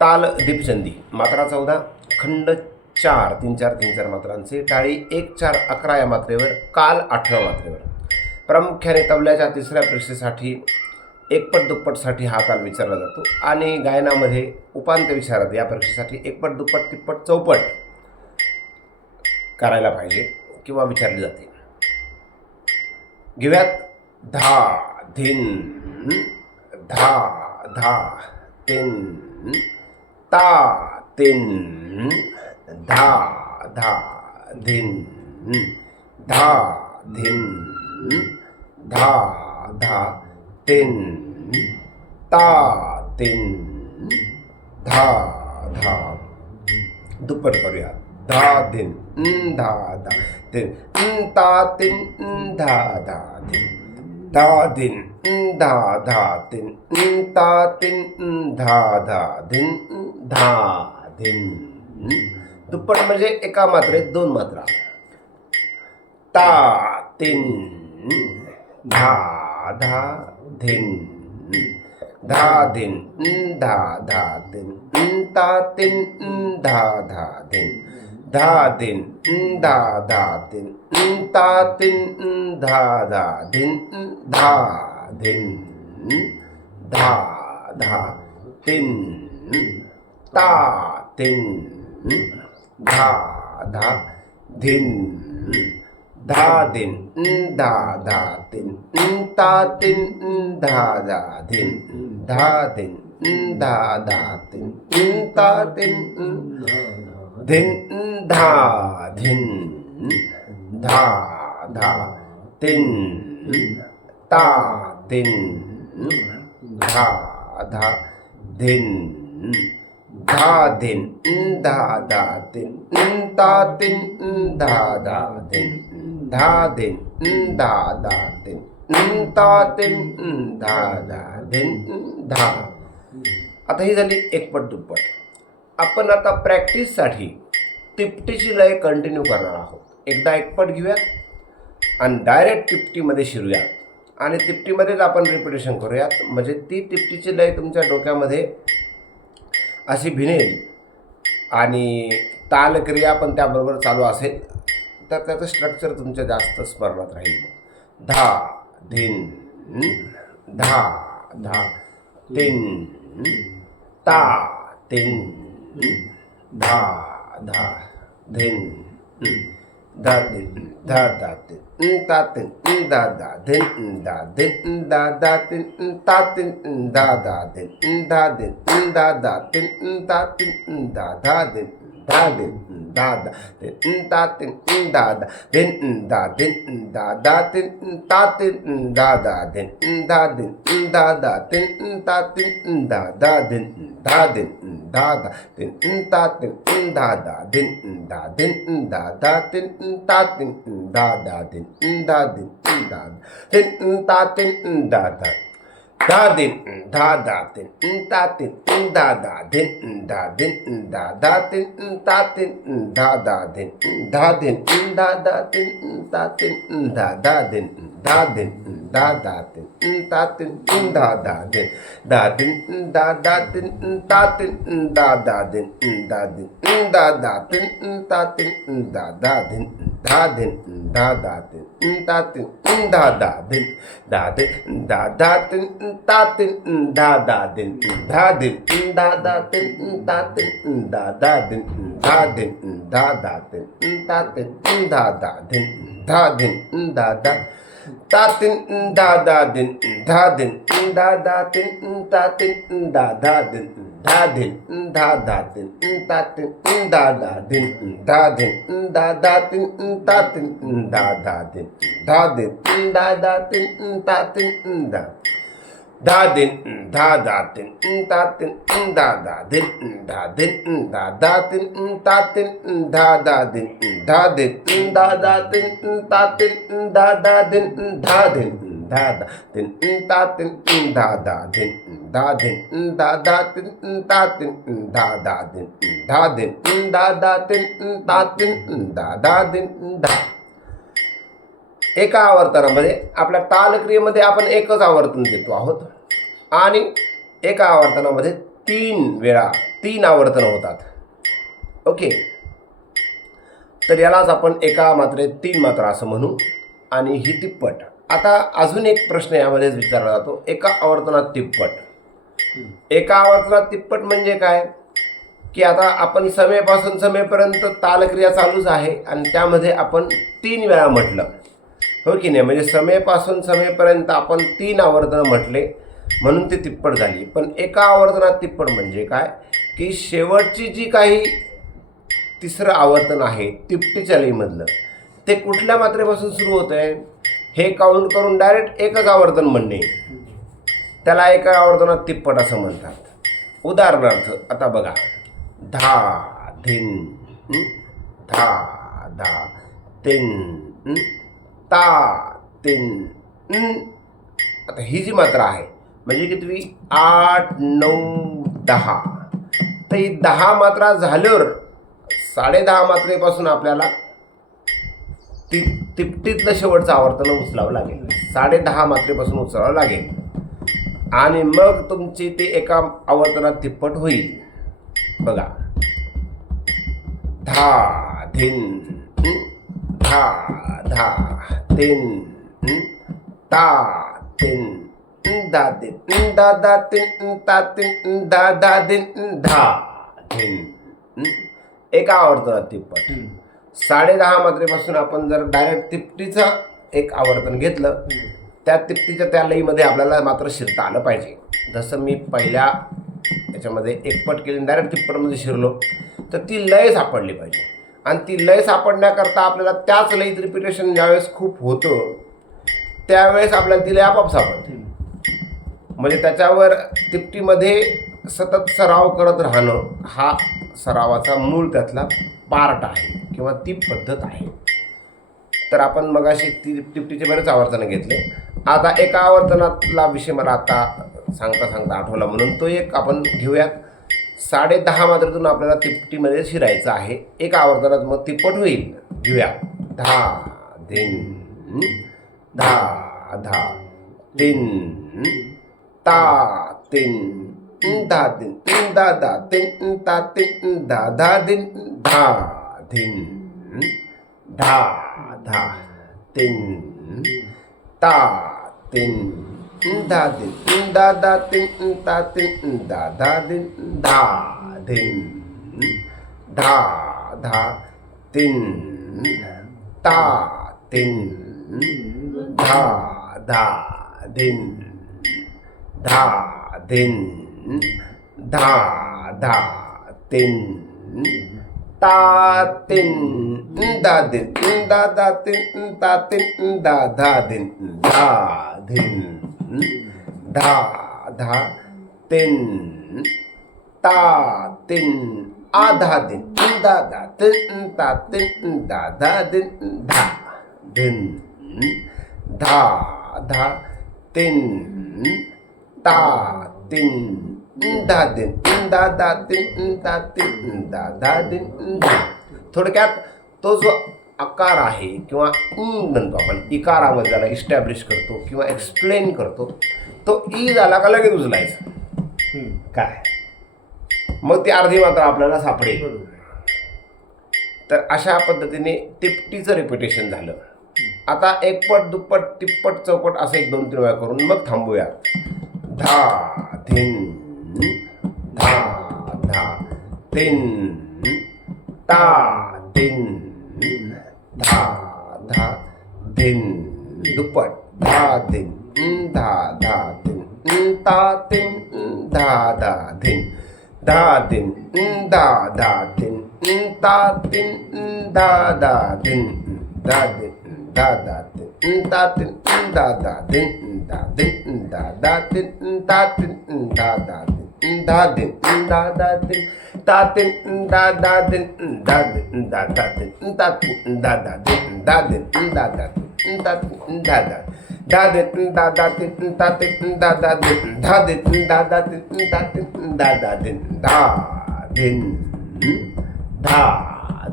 ताल दीपचंदी मात्रा 14, खंड 4 3 4 3 4 मात्रांचे, टाळी 1 4 11 या मात्रेवर, काल 8व्या मात्रेवर. प्रामुख्याने तबल्याच्या तिसऱ्या परीक्षेसाठी एकपट दुप्पटसाठी हा ताल विचारला जातो आणि गायनामध्ये उपांत्य विशारद या परीक्षेसाठी एकपट दुप्पट तिप्पट चौपट करायला पाहिजे किंवा विचारली जाते. घेऊयात धा धिन धा धा तिन ता तिन धा धा धिन धा धिन धा धा तिन ता तिन धा धा. दुप्पट करूया. धा दिन धा धा दिन ता तिन धा धा दिन धा दिन धा धा दिन ता तिन धा धा दिन धा दिन. दुप्पट म्हणजे एका मात्रेत दोन मात्रा. ता तिन धा धा धिन धा दिन धा धा दिन ता तिन धा धा दिन धा दिन धा धा दिन ता तिन धा धा दिन धा दिन धा धा तिन ता तिन धा धा धिन धा दिन धा धा तिन ता तिन धा धा दिन धा दिन धा धा तिन ता तिन धिन धा धिन धा धा तिन ता तिन धा धा धिन धा दिन धा धा तिन ता तिन धा धा दिन धा दिन धा धा तिन ता तिन धा धा दिन धा. आता ही झाली एकपट दुप्पट. आपण आता प्रॅक्टिससाठी तिपटीची लय कंटिन्यू करणार आहोत. एकदा एकपट घेऊयात आणि डायरेक्ट तिपटीमध्ये शिरूयात आणि तिपटीमध्येच आपण रिपिटेशन करूयात. म्हणजे ती तिपटीची लय तुमच्या डोक्यामध्ये अशी भिनेल आणि तालक्रिया पण त्याबरोबर चालू असेल तर त्याचं स्ट्रक्चर तुमच्या जास्त स्मरणात राहील. धा धिन धा धा तिन ता तिन धा धा धिन धा दिन धा धा तिन ता तिन धा धा धिन धा दिन धा धा तिन ता तिन धा धा दिन धा दिन धा धा तिन ता तिन धा धा दिन धा दिन धा धा तिन ता तिन धा धा दिन धा दिन धा धा तिन ता तिन धा धा दिन धा दिन धा धा तिन ता तिन धा धा दिन धा दिन धा धा तिन ता तिन धा धा दिन धा दिन धा धा तिन ता तिन धा धा दिन धा दिन धा तिन ता तिन धा धा धा दिन धा धा तिन ता तिन धा धा दिन धा दिन धा धा तिन ता तिन धा धा दिन धा दिन धा धा तिन ता तिन धा धा दिन धा दिन धा धा तिन ता तिन धा धा दिन धा दिन धा धा तिन ता तिन धा धा दिन धा दिन धा धा तिन ता तिन धा धा दिन धा दिन धा धा तिन ता तिन धा धा दिन धा दिन धा धा तिन ता तिन धा धा दिन धा दिन धा धा तिन ता तिन धा धा दिन धा दिन धा धा तिन ता तिन धा धा दिन धा दिन धा धा ता तिन धा धा दिन धा दिन धा धा तिन ता तिन धा धा दिन धा दिन धा धा तिन ता तिन धा धा दिन धा दिन धा धा तिन ता तिन धा धा दिन धा दिन धा धा तिन ता तिन धा धा दिन धा धा तिन ता तिन धा धा दिन धा दिन धा धा तिन ता तिन धा धा दिन धा दिन धा धा तिन ता तिन धा धा दिन धा दिन धा धा तिन ता तिन धा धा दिन धा दिन धा धा तिन ता तिन धा धा दिन धा दिन धा धा तिन ता तिन धा धा दिन धा. एका आवर्तनामध्ये आपल्या तालक्रियेमध्ये आपण एकच आवर्तन देतो आहोत आणि एका आवर्तनामध्ये 3 वेळा 3 आवर्तन होतात. ओके, तर यालाच आपण एका मात्रेत 3 मात्रा असं म्हणू आणि ही तिप्पट. आता अजून एक प्रश्न यामध्येच विचारला जातो, एका आवर्तनात तिप्पट. एका आवर्तनात तिप्पट म्हणजे काय की आता आपण समेपासून समेपर्यंत तालक्रिया चालूच आहे आणि त्यामध्ये आपण 3 वेळा म्हटलं, हो की नाही. म्हणजे समेपासून समेपर्यंत आपण 3 आवर्तनं म्हटले म्हणून ते तिप्पट झाली. पण एका आवर्तनात तिप्पट म्हणजे काय की शेवटची जी काही तिसरं आवर्तन आहे तिपटीच्या लईमधलं, ते कुठल्या मात्रेपासून सुरू होतं आहे हे काउंट करून डायरेक्ट एकच आवर्तन म्हणणे, त्याला एका आवर्तनात तिप्पट असं म्हणतात. उदाहरणार्थ आता बघा, धा धिन धा धा तिन ता तिन. आता ही जी मात्रा आहे म्हणजे किती, 8 9 10. तर ही 10 मात्रा झाल्यावर 10.5 मात्रेपासून आपल्याला तिपटीतलं शेवटचं आवर्तन उचलावं लागेल. 10.5 मात्रेपासून उचलावं लागेल आणि मग तुमची ती एका आवर्तनात तिप्पट होईल. बघा, धा धिन धा धा तिन ता तिन दा दिन दा दा तिन ता तिन दा दा दिन धा धिन. एका आवर्तनात तिप्पट. 10.5 मात्रेपासून आपण जर डायरेक्ट तिपटीचं एक आवर्तन घेतलं, त्या तिपटीच्या त्या लईमध्ये आपल्याला मात्र शिरता आलं पाहिजे. जसं मी पहिल्या याच्यामध्ये एकपट केली डायरेक्ट तिप्पटमध्ये शिरलो, तर ती लय सापडली पाहिजे. आणि ती लय सापडण्याकरता आपल्याला त्याच लईत रिपिटेशन ज्यावेळेस खूप होतं त्यावेळेस आपल्याला ती लय आपोआप सापडते. म्हणजे त्याच्यावर तिपटीमध्ये सतत सराव करत राहणं हा सरावाचा मूळ त्यातला पार्ट आहे किंवा ती पद्धत आहे. तर आपण मगाशी तिपटीचे बरेच आवर्तनं घेतले. आता एका आवर्तनातला विषय मला आता सांगता आठवला म्हणून तो एक आपण घेऊयात. 10.5 मात्रेतून आपल्याला तिपटीमध्ये शिरायचं आहे. एका आवर्तनात मग तिप्पट होईल. घेऊया, धा धिन धा धा तिन ता तिन धा दिन दा दा तिन ता तिन दा दा दिन धा धिन धा धा तिन ता तिन धा दिन दा दा तिन ता तिन दा दा दिन धा धिन धा धा तिन ता तिन धा धा दिन धा दिन धा धा तिन ता तिन दा दिन दा दा तिन ता तिन दा धा दिन धा धिन धा धा तिन ता तिन आधा दिन दा दा तिन ता तिन दा धा दिन धा दिन धा धा तिन ता तिन दा दिन दा दा तिन ता तिन दा धा दिन धा. थोडक्यात तो जो आकार आहे किंवा म्हणतो आपण इकारामध्ये त्याला इस्टॅब्लिश करतो किंवा एक्सप्लेन करतो, तो ई झाला का लगेच उचलायचा. काय मग ती अर्धी मात्रा आपल्याला सापडेल. तर अशा पद्धतीने तिपटीचं रिपिटेशन झालं. आता एकपट दुप्पट तिप्पट चौपट असं 1 2 3 वेळा करून मग थांबूया. धा धिन धा धा तिन ता तिन धा धा धिन दुप्पट धा दिन धा धा दिन ता तिन धा धा धिन धा दिन धा धा दिन ता तिन धा धा दिन धा दिन धा धा दिन ता तिन धा धा दिन धा दिन धा धा दिन ता तिन धा धा दिन धा दिन धा धा दिन ता तिन धा धा दिन धा दिन धा धा दिन ता तिन धा धा दिन धा दिन धा धा दिन ता तिन धा धा धा दिन धा धा दिन ता तिन धा धा दिन धा दिन धा धा दिन ता तिन धा धा दिन धा दिन धा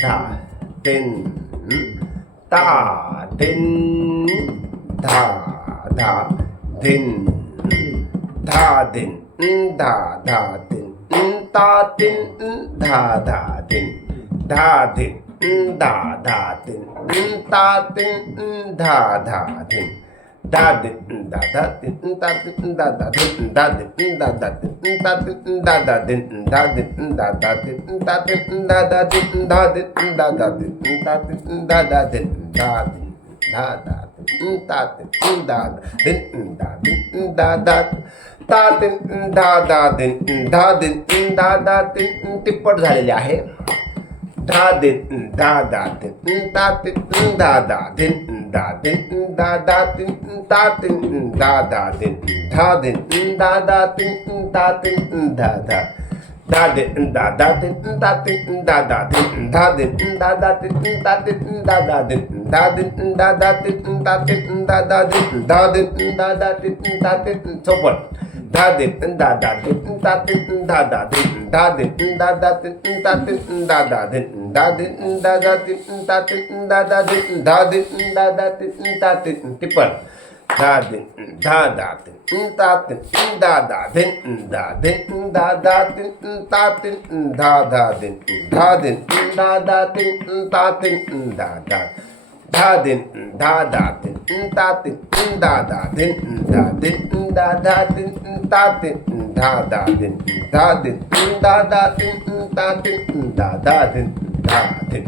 धा दिन ता दिन धा धा दिन धा दिन धा धा दिन ता तीन धा धा दिन धा दिन धा धा दिन ता तीन धा धा दिन धा दिन धा धा दिन ता दिन धा धा दिन धा दिन धा धा दिन ता दिन धा धा दिन धा दिन धा धा दिन ता दिन धा धा दिन धा दिन धा धा दिन ता दिन धा धा दिन धा दिन धा धा दिन ता दिन धा दिन धा दिन धा धा ता दिन धा धा दिन धा दिन धा धा दिन तिप्पट झालेले आहे धा दिन धा धा दिन ता दिन धा धा दिन धा दिन धा धा दिन ता दिन धा धा दिन धा दिन धा धा दिन ता दिन धा धा धा दिन धा धा दिन ता दिन धा धा दिन धा दिन धा धा दिन ता दिन धा धा दिन धा दिन धा धा दिन ता दिन धा धा दिन धा दिन धा धा दिन ता दिन चौपट धा दिन धा धा दिन ता दिन धा धा दिन धा दिन धा धा दिन ता दिन धा धा दिन धा दिन धा धा दिन ता दिन धा धा दिन धा दिन धा धा दिन ता दिन तिप्पट धा दिन धा धा दिन ता दिन धा धा दिन धा दिन धा धा दिन ता दिन धा धा दिन धा दिन धा धा दिन ता दिन धा धा धा दिन धा धा दिन ता दिन धा धा दिन धा दिन धा धा दिन ता दिन धा धा दिन धा दिन धा धा दिन ता दिन धा धा दिन धा दिन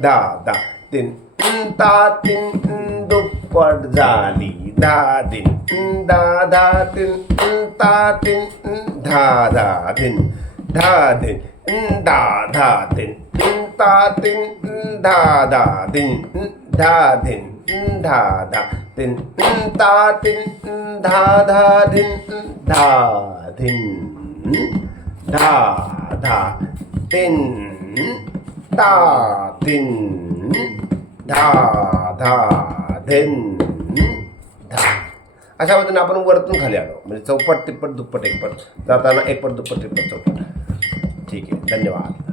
धा धा दिन ता दिन दुप्पट झाली धा दिन धा धा दिन ता दिन धा धा दिन धा दिन धा धा दिन ता दिन धा धा दिन धा दिन धा धा दिन ता दिन धा धा दिन धा दिन धा धा दिन ता दिन धा धा दिन धा अशा पद्धतीने आपण वरतून खाली आलो म्हणजे चौपट तिप्पट दुप्पट एकपट जाताना एकपट दुप्पट तिप्पट चौपट ठीक आहे धन्यवाद.